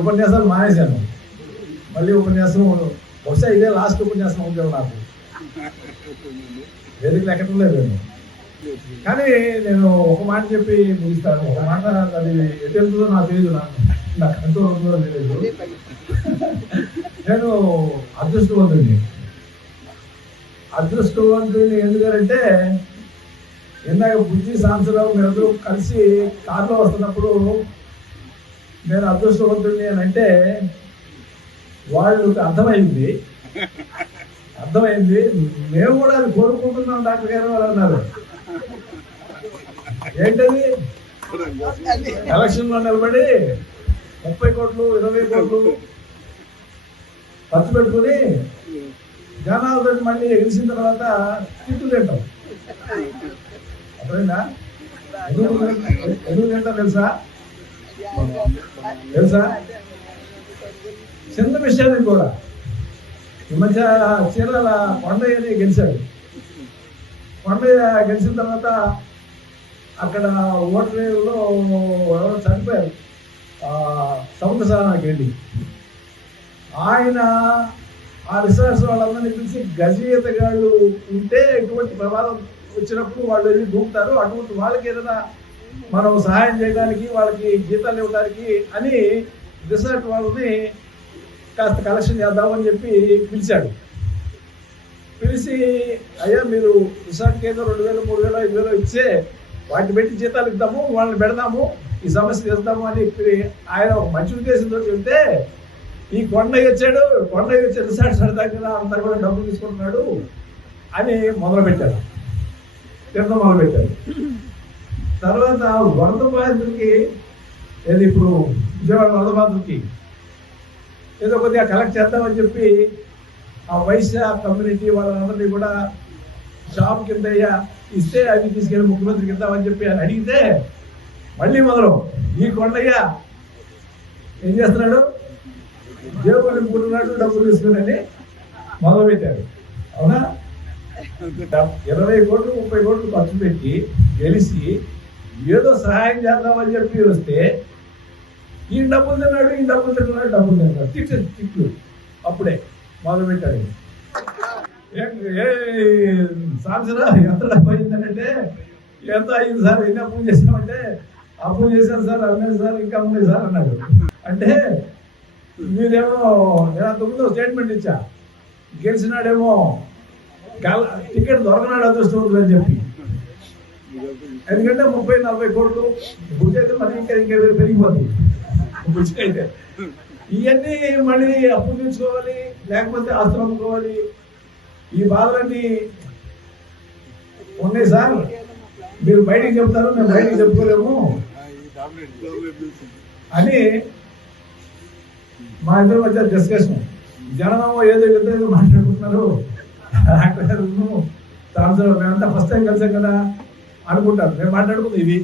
ఉపన్యాసాలు మానేశాను. మళ్ళీ ఉపన్యాసం బహుశా ఇదే లాస్ట్ ఉపన్యాసం అవుతుంది నాకు. వేదికలు ఎక్కడం లేదు నేను. కానీ నేను ఒక మాట చెప్పి ముగిస్తాను. ఒక మాట అది ఎటు వెళ్తుందో నాకు తెలియదు నాకు నాకు కంట్రోల్ తెలియదు నేను అదృష్టవంతుడిని. అదృష్టవంతుడిని ఎందుకంటే ఇందాక బుద్ధి సాంసరావు మీరందరూ కలిసి కారులో వస్తున్నప్పుడు నేను అదృష్టవంతుడిని అని అంటే వాళ్ళకి అర్థమైంది. అర్థమైంది. మేము కూడా అది కోరుకుంటున్నాం డాక్టర్ గారు వాళ్ళు అన్నారు. ఏంటది? ఎలక్షన్లో నిలబడి ముప్పై కోట్లు ఇరవై కోట్లు ఖర్చు పెట్టుకుని జనాలతో మళ్ళీ ఎగిరిసిన తర్వాత తిట్టు తింటాం. అర్థమైందా? ఎందుకు ఎందుకు తింటాం తెలుసా? తెలుసా? చిన్న విషయాన్ని కూడా. ఈ మధ్య చీరల కొండయ్యని గెలిచాడు. కొండయ్య గెలిచిన తర్వాత అక్కడ ఓటర్లో ఎవరో చనిపోయారు. ఆ, సముద్ర వెళ్ళి. ఆయన ఆ రిసార్ట్స్ వాళ్ళందరినీ పిలిచి గజీతగాళ్ళు ఉంటే ఎటువంటి ప్రమాదం వచ్చినప్పుడు వాళ్ళు వెళ్ళి దూకుతారు. అటువంటి వాళ్ళకి ఏదైనా మనం సహాయం చేయడానికి వాళ్ళకి జీతాలు ఇవ్వడానికి అని రిసార్ట్ వాళ్ళని కాస్త కలెక్షన్ చేద్దామని చెప్పి పిలిచాడు. పిలిచి అయ్యా మీరు రిసార్ట్కి ఏదో రెండు వేలు మూడు వేలు ఐదు వేలు ఇచ్చే వాటిని పెట్టి జీతాలు ఇద్దాము వాళ్ళని పెడదాము ఈ సమస్య చేద్దాము అని చెప్పి ఆయన ఒక మంచి ఉద్దేశంతో చెబితే ఈ కొండ వచ్చాడు కొండ వచ్చి రిసార్ట్ సరదాగా కదా అంతా కూడా డబ్బులు తీసుకుంటున్నాడు అని మొదలు పెట్టారు కింద మొదలు పెట్టారు తర్వాత వరద బాధితులకి ఏది ఇప్పుడు విజయవాడ వరద బాధితులకి ఏదో కొద్దిగా కలెక్ట్ చేద్దామని చెప్పి ఆ వైశ్య కమ్యూనిటీ వాళ్ళందరినీ కూడా షాప్ కింద ఇస్తే అవి తీసుకెళ్ళి ముఖ్యమంత్రికి ఇద్దామని చెప్పి అని అడిగితే మళ్ళీ మొదలు ఈ కొండయ్య ఏం చేస్తున్నాడు? దేవుడు నింపుకున్నాడు డబ్బులు తీసుకున్నాడని మొదలు పెట్టారు అవునా? ఇరవై కోట్లు ముప్పై కోట్లు ఖర్చు పెట్టి గెలిచి ఏదో సహాయం చేద్దామని చెప్పి వస్తే ఈ డబ్బులు తిన్నాడు ఈ డబ్బులు తిన్నాడు డబ్బులు తిన్నాడు. తిట్టు తిట్లు అప్పుడే మొదలు పెట్టాడు. ఏ సాంసరా ఎంత డబ్బు అయిందనంటే ఎంత అయింది సార్? ఎన్ని అప్పులు చేసామంటే అప్పులు చేశాను సార్ అమ్మాయి సార్ ఇంకా అమ్మాయి సార్ అన్నాడు. అంటే మీరేమో నేను అంతకుముందు స్టేట్మెంట్ ఇచ్చా. గెలిచినాడేమో గల టికెట్ దొరకనాడు అదృష్టవంతుడు అని చెప్పి. ఎందుకంటే ముప్పై నలభై కోట్లు బుక్ అయితే మరి ఇంకా ఇంకా పెరిగిపోతుంది. ఇవన్నీ మళ్ళీ అప్పు తీసుకోవాలి లేకపోతే ఆస్తులు అమ్ముకోవాలి. ఈ బాధలన్నీ ఉన్నాయి సార్ మీరు బయటికి చెప్తారు మేము బయటికి చెప్పుకోలేము. అని మా ఇద్దరు మధ్య డిస్కషన్ జనమేమో ఏదో ఏదో ఏదో మాట్లాడుకుంటున్నారు. డాక్టర్ గారు మేమంతా ఫస్ట్ టైం కలిసాం కదా. అనుకుంటారు. మేము మాట్లాడుకుంది. ఇది